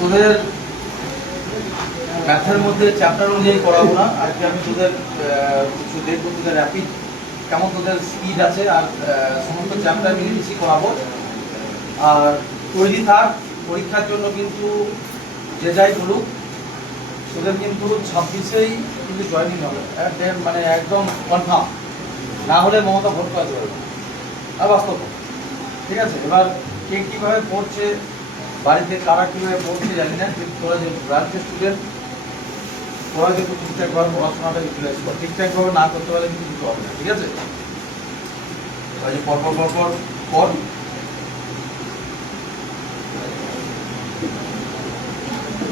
তোদের ম্যাথের মধ্যে চ্যাপ্টার অনুযায়ী করাবো না। আজকে আমি তোদের কিছু দেখব, তোদের র্যাপিড কেমন তোদের স্পিড আছে আর সমস্ত চ্যাপ্টার মিলেমিশি করাবো আর তৈরি থাক, পরীক্ষার জন্য কিন্তু যে যাই বলুক, তোদের কিন্তু ছাব্বিশেই কিন্তু জয়েনিং হবে। মানে একদম কনফার্ম না হলে মমতা ভোট পারবে না। আর বাস্তব। ঠিক আছে? এবার কে কীভাবে পড়ছে বাড়িতে কারা কীভাবে পড়ছে জানি না, কিন্তু তোরা যে ব্রাঞ্চের স্টুডেন্ট তোরা কিন্তু ঠিকঠাকভাবে পড়াশোনাটা ইউটিলাইজ কর। ঠিকঠাকভাবে না করতে পারলে কিন্তু কিছু হবে না, ঠিক আছে? পরপর পরপর পর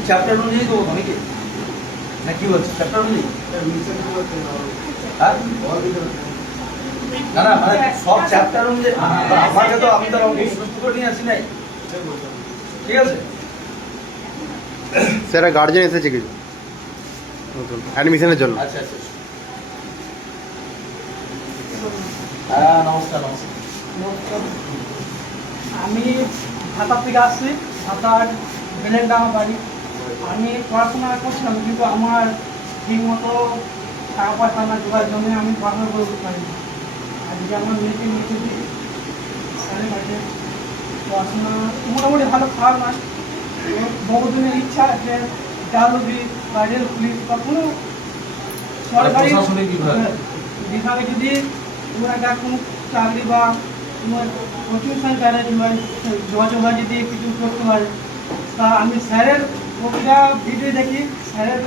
চ্যাপ্টার অনুযায়ী দেবো তো নাকি? না, কি বলছিস? চ্যাপ্টার অনুযায়ী না না মানে সব চ্যাপ্টার অনুযায়ী আমাকে তো আমি তো অঙ্ক করে নিয়ে আসি নাই। ঠিক আছে? স্যার গার্জেন এসেছে কিছু? নতুন। অ্যাডমিশনের জন্য। আচ্ছা আচ্ছা হ্যাঁ নমস্কার নমস্কার। আমি ঢাকা থেকে আসছি সাঁতার বেলেনডাঙ্গা বাড়ি। আমি পড়াশোনা করছিলাম কিন্তু আমার ঠিক মতো টাকা পয়সা না জোগাড় জন্য আমি পড়াশোনা করতে পারি আজকে আমার মেয়েকে কাছে পড়াশোনা মোটামুটি ভালো খারাপ এবং বহুদিনের ইচ্ছা যে ডালবি বা রেল পুলিশ বা কোনো সরকারি বিভাগে যদি একটা কোনো চাকরি বা কোচিং সেন্টারে যোগাযোগ হয় যদি কিছু করতে হয় তা আমি স্যারের প্রতিটা ভিডিও দেখি। স্যারের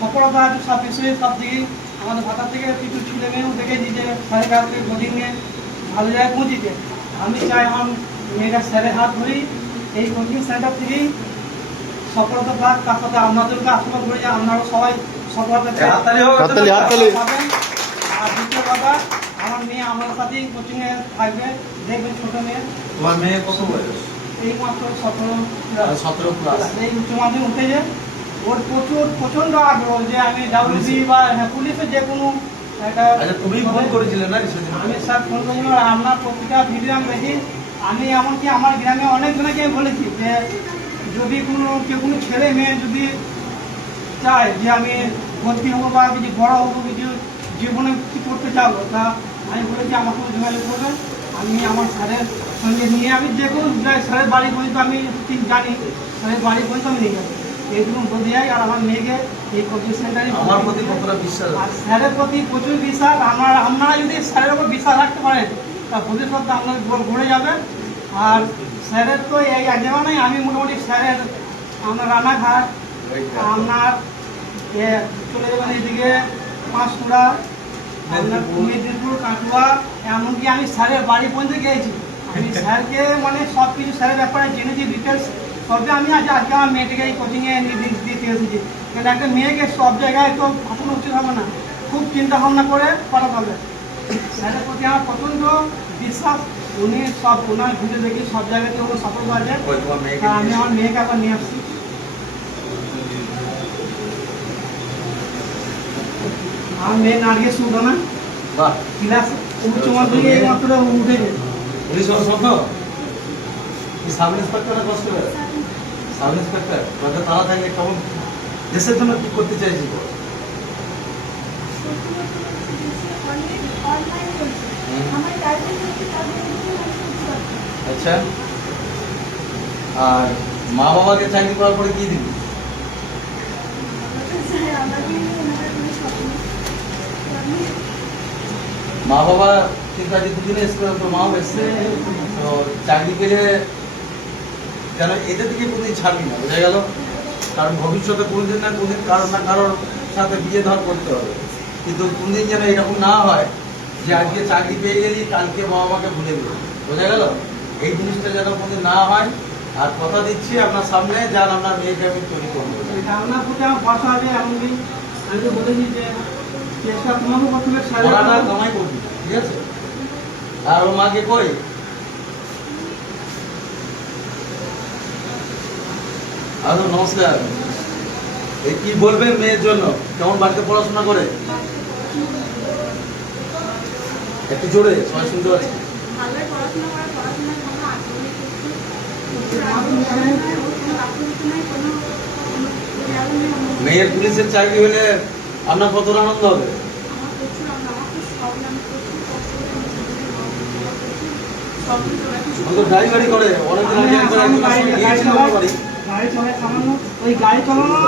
সফলতা আছে সব বিষয়ে সব দিকে আমাদের ভাতা থেকে কিছু ছেলে মেয়েও দেখেছি যে স্যারের কাছ থেকে কোচিং ভালো জায়গায় পৌঁছেছে। আমি চাই আমার মেয়েরা স্যারের হাত ধরি এই কোচিং সেন্টার থেকেই সফলতা পাক তার সাথে আপনাদেরকে আশীর্বাদ করে যে আপনারাও সবাই সফলতা। পাবেন। আর দ্বিতীয় কথা আমার মেয়ে আমার সাথেই কোচিংয়ে থাকবে দেখবেন ছোট মেয়ে। তোমার মেয়ে কত বয়স? এই মাত্র সতেরো প্লাস এই উচ্চ মাধ্যমিক উঠেছে ওর প্রচুর প্রচণ্ড আগ্রহ যে আমি ডাব্লিউবি বা হ্যাঁ, পুলিশে যে কোনো একটা আচ্ছা তুমি ফোন করেছিলে না আমি স্যার ফোন করেছিলাম আর আপনার প্রতিটা ভিডিও আমি দেখি আমি এমনকি আমার গ্রামে অনেক জনকে আমি বলেছি যে যদি কোনো কেউ কোনো ছেলে মেয়ে যদি চায় যে আমি ভর্তি হব বা কিছু বড় হব কিছু জীবনে কিছু করতে চাবো তা আমি বলেছি আমার সঙ্গে যোগাযোগ করবেন। আমি আমার স্যারের সঙ্গে নিয়ে আমি যে কোনো স্যারের বাড়ি পর্যন্ত আমি ঠিক জানি স্যারের বাড়ি পর্যন্ত আমি নিয়ে যাব। এইটুকু বলতে যাই আর আমার মেয়েকে এই কোচিং সেন্টারে আমার প্রতি কতটা বিশ্বাস আর স্যারের প্রতি প্রচুর বিশ্বাস। আমার আপনারা যদি স্যারের উপর বিশ্বাস রাখতে পারেন তা ভবিষ্যতে আপনাদের গ- গড়ে যাবে। আর স্যারের তো এই জায়গা নেই, আমি মোটামুটি স্যারের আমরা রানাঘাট আপনার চলে যাবেন এইদিকে পাঁশকুড়া, আপনার মেদিনীপুর, কাটুয়া, এমনকি আমি স্যারের বাড়ি পর্যন্ত গিয়েছি। আমি স্যারকে মানে সব কিছু স্যারের ব্যাপারে জেনেছি ডিটেলস সবই আমি আজ আজকে আমার মেয়েটিকে এই কোচিংয়ে দিতে এসেছি। কিন্তু একটা মেয়েকে সব জায়গায় তো পাঠানো উচিত হবে না। খুব চিন্তা ভাবনা করে করাতে হবে স্যারের প্রতি আমার প্রচণ্ড বিশ্বাস উনি সব ওনার ভিডিও দেখি সব জায়গাতে উনি সফল মেয়েকে তা আমি আমার মেয়েকে আবার নিয়ে আসছি। আমার মেয়ে ক্লাস উচ্চ মাধ্যমিক এই মাত্র উঠেছে সাব ইন্সপেক্টর কষ্ট সাব ইন্সপেক্টর তারা থাকলে কেমন? দেশের জন্য কি করতে চাইছি? আচ্ছা। আর মা বাবাকে চাকরি করার পরে কি দিবি? মা বাবা কিন্তু আজকে দুজনে এসছে তো মাও এসছে। তো চাকরি পেলে যেন এদের দিকে কোনদিন ছাড়বি না, বোঝা গেল? কারণ ভবিষ্যতে কোনদিন না কোনদিন কারোর না কারোর সাথে বিয়ে ধর করতে হবে। কিন্তু কোনদিন যেন এরকম না হয় যে আজকে চাকরি পেয়ে গেলি কালকে মা বাবাকে ভুলে গেলি। বোঝা গেল? এই জিনিসটা যেন কোনদিন না হয়। আর কথা দিচ্ছি আপনার সামনে যান আপনার মেয়েকে আমি তৈরি করব। আপনার প্রতি আমার ভরসা আছে এমনকি আমি তো বলেছি যে চেষ্টা তোমাকে প্রথমে পড়াটা স্যারের করবি ঠিক আছে? আর ওর মাকে কই? হ্যালো নমস্কার। এই কি বলবেন মেয়ের জন্য? কেমন বাড়িতে পড়াশোনা করে? একটু জোরে সবাই শুনতে পাচ্ছি? মেয়ের পুলিশের চাকরি হলে আপনার কত আনন্দ হবে? আমি ড্রাইভারি করে অনেকদিন আগে একবার একজনের গিয়েছিলাম আমার বাড়ি। গাড়ি চলে সামান্য ওই গাড়ি চালানো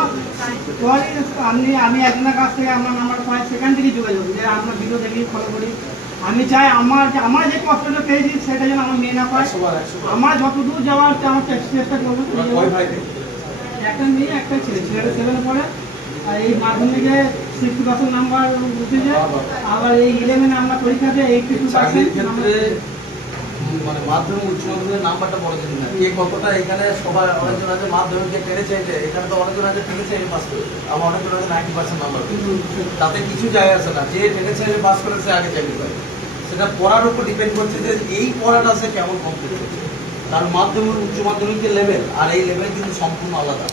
পরে আপনি আমি একজনের কাছ থেকে আমার নাম্বার পাই সেখান থেকে যোগাযোগ যে আপনার ভিডিও দেখি ফলো করি। আমি চাই আমার আমার যে কষ্টটা পেয়েছি সেটা যেন আমার মেয়ে না পায়। আমার যতদূর যাওয়ার আমার চেষ্টা করব? একটা মেয়ে একটা ছেলে। ছেলেটা সেভেন পড়ে আর এই মাধ্যমিকে সিক্সটি পার্সেন্ট নাম্বার উঠেছে। আবার এই ইলেভেনে আমরা পরীক্ষাতে এইটটি টু পার্সেন্ট মানে মাধ্যমিক উচ্চ মাধ্যমিকের নাম্বারটা বড় জিনিস না। কে কতটা এখানে সবাই অনেকজন আছে, মাধ্যমিকে পেরেছে যে এখানে তো অনেকজন আছে ঠেকেছে এম পাস করেছে আমার অনেকজন আছে নাইনটি পার্সেন্ট নাম্বার তাতে কিছু যায় আসে না, যে ঠেকেছে এম পাস করেছে আগে চাকরি পায়। সেটা পড়ার উপর ডিপেন্ড করছে যে এই পড়াটা সে কেমন কমপ্লিট করছে। তার মাধ্যমিক, উচ্চ মাধ্যমিকের লেভেল আর এই লেভেল কিন্তু সম্পূর্ণ আলাদা।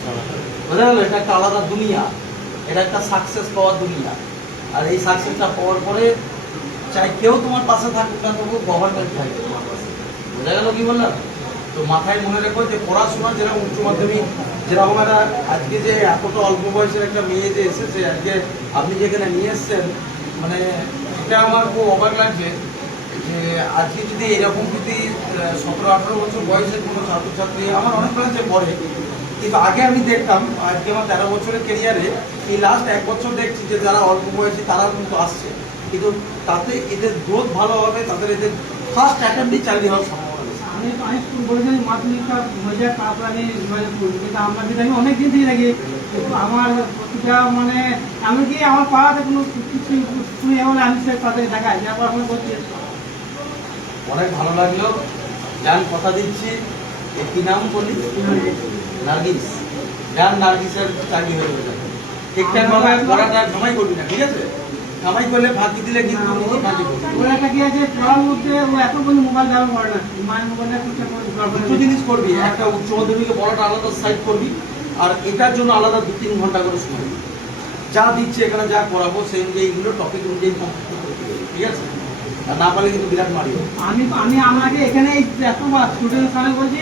বোঝা গেল এটা একটা আলাদা দুনিয়া। এটা একটা সাকসেস পাওয়ার দুনিয়া। আর এই সাকসেসটা পাওয়ার পরে, চাই কেউ তোমার পাশে থাকুক না তবু গভর্নমেন্ট পাশে বোঝা গেল কি বললাম তো মাথায় মনে রেখো যে পড়াশোনা যেরকম উচ্চ মাধ্যমিক, যেরকম একটা আজকে যে এতটা অল্প বয়সের একটা মেয়ে যে এসেছে, আজকে আপনি যেখানে নিয়ে এসছেন মানে এটা আমার খুব অবাক লাগছে যে আজকে যদি এরকম যদি সতেরো, আঠারো বছর বয়সের কোনো ছাত্রছাত্রী আমার অনেক ব্রাঞ্চে পড়ে, কিন্তু আগে আমি দেখতাম, আজকে আমার তেরো বছরের কেরিয়ারে এই লাস্ট এক বছর দেখছি যে যারা অল্প বয়সী তারাও কিন্তু আসছে কিন্তু তাতে এদের গ্রোথ ভালো হবে, তাদের এদের ফার্স্ট অ্যাটেম্পটেই চাকরি হওয়ার সম্ভাবনা বেশি। আমি আমি বলেছেন মাধ্যমিকটা হয়ে যায় তারপর আমি যোগাযোগ করব কিন্তু আমরা কিন্তু আমি অনেক দিন থেকে দেখি আমার প্রতিটা মানে এমনকি আমার পাড়াতে কোনো কিছু শুনে হলে আমি সে তাদের দেখাই যে আমার এখন করছি অনেক ভালো লাগল। যান কথা দিচ্ছি। কি নাম বলি? নার্গিস। যান নার্গিসের চাকরি হয়ে যাবে ঠিকঠাক ভাবে পড়াটা কামাই করবি না ঠিক আছে? কামাই করলে ফাঁকি দিলে কিন্তু ফাঁকি ওর একটা কি আছে পড়ার মধ্যে ও এত পর্যন্ত মোবাইল ব্যবহার করে না। মায়ের মোবাইলটা ঠিকঠাক করে ব্যবহার করে দুটো জিনিস করবি একটা উচ্চ মাধ্যমিকে পড়াটা আলাদা সাইড করবি আর এটার জন্য আলাদা দু তিন ঘণ্টা করে সময় যা দিচ্ছে এখানে যা করাবো সেই অনুযায়ী এইগুলো টপিক অনুযায়ী ঠিক আছে? আর না পারলে কিন্তু বিরাট। আমি আমি আপনাকে এখানে সামনে বলছি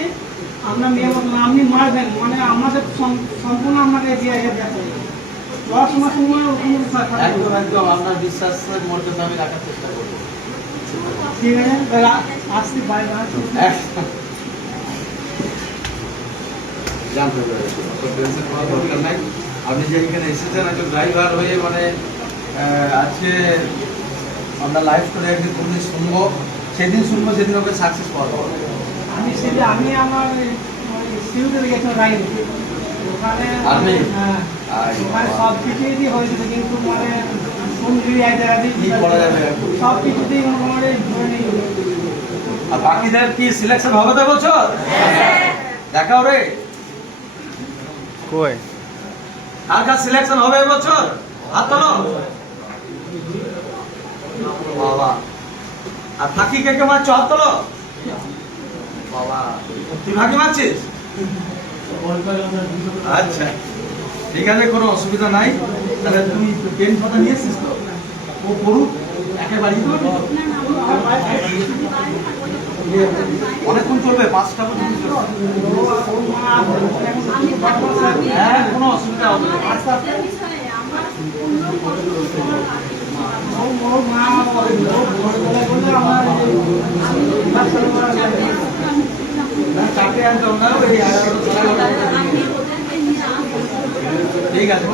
আপনার মেয়ে আপনি মারবেন মানে আমাদের সম্পূর্ণ আপনাকে দিয়ে দিয়ে একদম একদম আপনার বিশ্বাসের মর্যাদা আমি রাখার চেষ্টা করব। ঠিক আছে আসছি বাই বাই জানতে পেরেছি। টেনশন করার দরকার নাই। আপনি যে এখানে এসেছেন একজন ড্রাইভার হয়ে মানে আহ, আজকে আমরা লাইভ করে একদিন কোনদিন শুনব। সেদিন শুনব সেদিন ওকে সাকসেস পাওয়া যাবে আমি সেটা আমি আমার গেছিলাম লাইন হ্যাঁ। আর ওখানে সব কিছুই দিয়ে কিন্তু মানে? সব কিছুতেই মোটামুটি আর বাকিদের কি সিলেকশন হবে তো বলছো? দেখাও রে। কই? আর কার সিলেকশন হবে এবছর? হাত তোলো। বাবা। আর ফাঁকি কে কে মারছো? হাত তোলো। বাবা। তুই ফাঁকি মারছিস? আচ্ছা। আছে কোনো অসুবিধা নাই। তাহলে তুই পেন খাতা নিয়ে এসছিস তো? ও বাইরে থাকব অনেকক্ষণ চলবে, পাঁচটা হ্যাঁ কোনো অসুবিধা হবে না। ঠিক আছে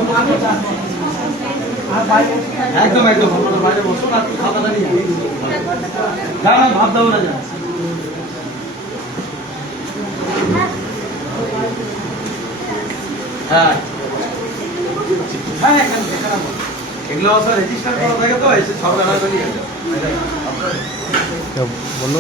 একদম একদম। বাইরে বসুন আর খাতাটা নিয়ে। না না ভাব দাও না যা হ্যাঁ। হ্যাঁ। এগুলো রেজিস্টার করা থাকে তো, এসে যাও। বলল